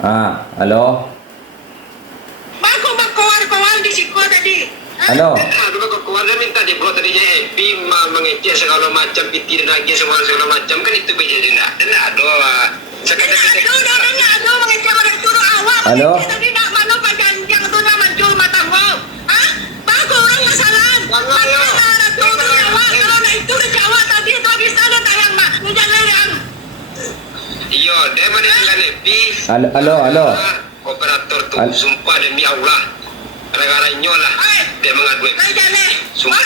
Halo. Bago magkawar-kawar di siko tadi. Halo. Dulu keluarga minta dibuat tadinya Epi mengecek segala macam, pitir lagi segala macam kan itu beda tidak. Dan ada sekedar Aduh, mengecek orang turun awak. Halo. Tadi nak mana panjang tu nak maju matanggo. Bago orang masalah. Masalah turun awak. Kalau nak itu di Jawa tadi itu habis ada tayang mak. Jangan yang. Iya, dia mana dengan Epi. Halo. Operator tu sumpah demi Allah. Gara-gara nyolah dia mengadu Epi. Sumpah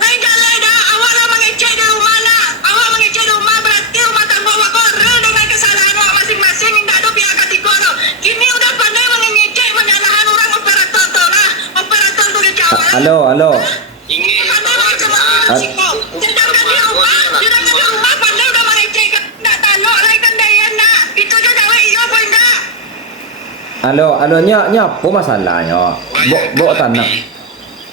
Lain jalan dah. Awak dah mengecek di rumah nak. Awak mengecek di rumah berarti rumah tangga awak korang dengan kesalahan awak masing-masing. Tak ada pihak ketiga tu. Kini udah pandai mengecek menyalahan orang operator tu lah. Operator tu di Jawa. Halo. Ingin Pandai macam mana siko. Sedangkan di rumah pandai udah mengecek. Tak taluk lain kan daya nak. Itu je jawab iya pun tak. Halo, nya apa masalahnya?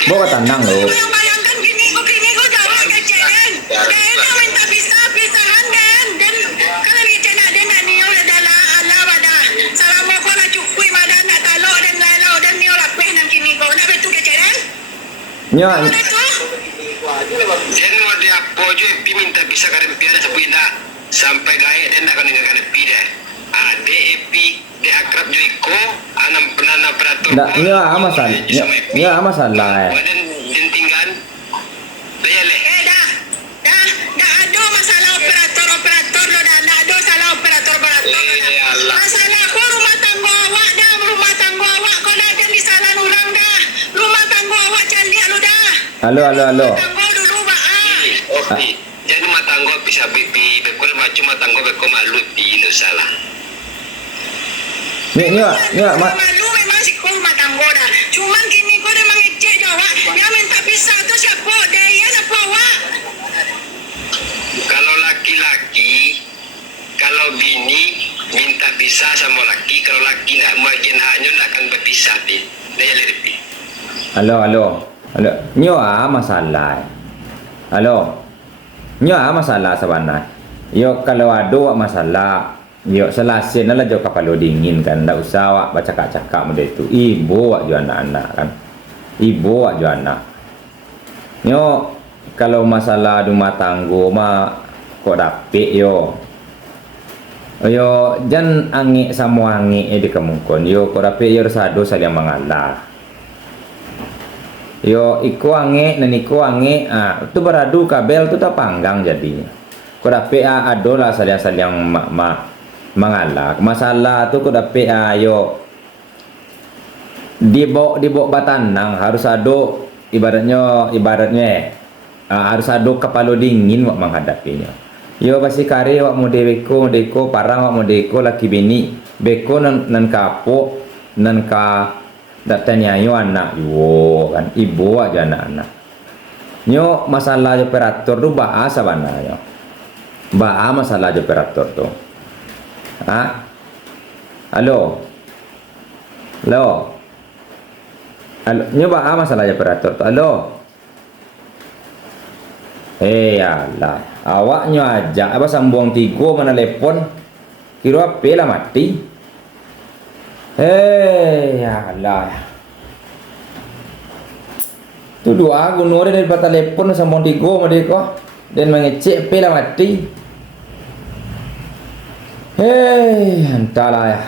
Bawa tanang lo. Yang bayangkan kini kau jawab kecek kan. Dia minta pisahan kan. Dan kalau kecek nak dia nak niau adalah Allah wadah. Selama kau nak cukui madan nak taluk dan lalau dan niau lapeh nak kini kau. Nak betul kecek kan? Nya Betul? Jangan mau dia apa je Epi minta bisa karen piada sebuina sampai gaya dia nak kena dengan Epi deh. Ade Epi dia akrab jo iko anam penana operator. nya masalah. Dan tinggal daya leh. Dah ada masalah operator lo dah. Dah ada salah operator lo dah. Allah. Masalah aku rumah tangga awak dah. Rumah tangga awak kau dah jadi salah orang dah. Rumah tangga awak cari lu dah. Halo. Tangga dulu mak. Oke. Jadi matanggo bisa pipi, bekor macam matanggo bekor malu pi no salah. Nya Malu memang si kau rumah tangga dah. Cuman kini kau dah mengecek jawab. Yang minta pisah tu siapa? Dia apa awak? Kalau laki-laki, kalau bini minta pisah sama laki, kalau laki nak bagian haknya nak akan berpisah pi. Daya lebih. Halo. Nya masalah. Halo. Nya masalah sebenarnya. Yo kalau ada masalah, yo selesai lah jo kapal dingin kan. Tak usah awak bercakap-cakap benda itu. Ibu awak jo anak-anak kan. Ibu awak jo anak. Yo kalau masalah rumah tangga mah kok dapet yo. Yo jan angik sama angik di kemungkon. Yo kok dapet yo resado saling mengalah. Yo iko angik dan iko angik tu beradu kabel tu tak panggang jadinya. Kau dapet adolah saling mengalah. Masalah tu kau dapet yo dibawa batanang harus ada ibaratnya harus ada kepala dingin wak menghadapinya. Yo pasti kare wak mode deko parang wak mode deko laki bini beko nan kapok nan ka datanya yo anak yo kan ibu aja anak-anak. Nyo masalah operator tu bahasa mana yo. Masalah operator tu. Halo. Nyo masalah operator tu. Halo. Allah. Awaknya aja apa sambung tiga mana telepon. Kira apa lah mati. Allah. Tu doa gunur dari telepon sambung tiga mereka dan mengecek pela mati. Entahlah ya.